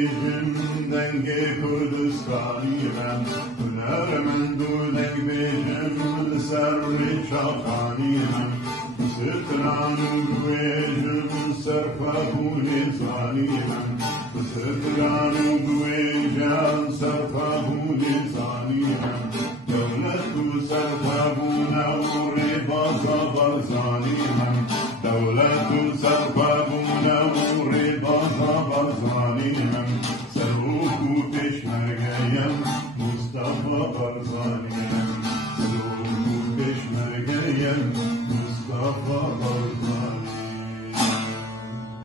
بیجم دنگ کردستانی من هنرمند و دنگ بیجم سر چاخانی من ستران و بیجم سر فاکون زانی من ستران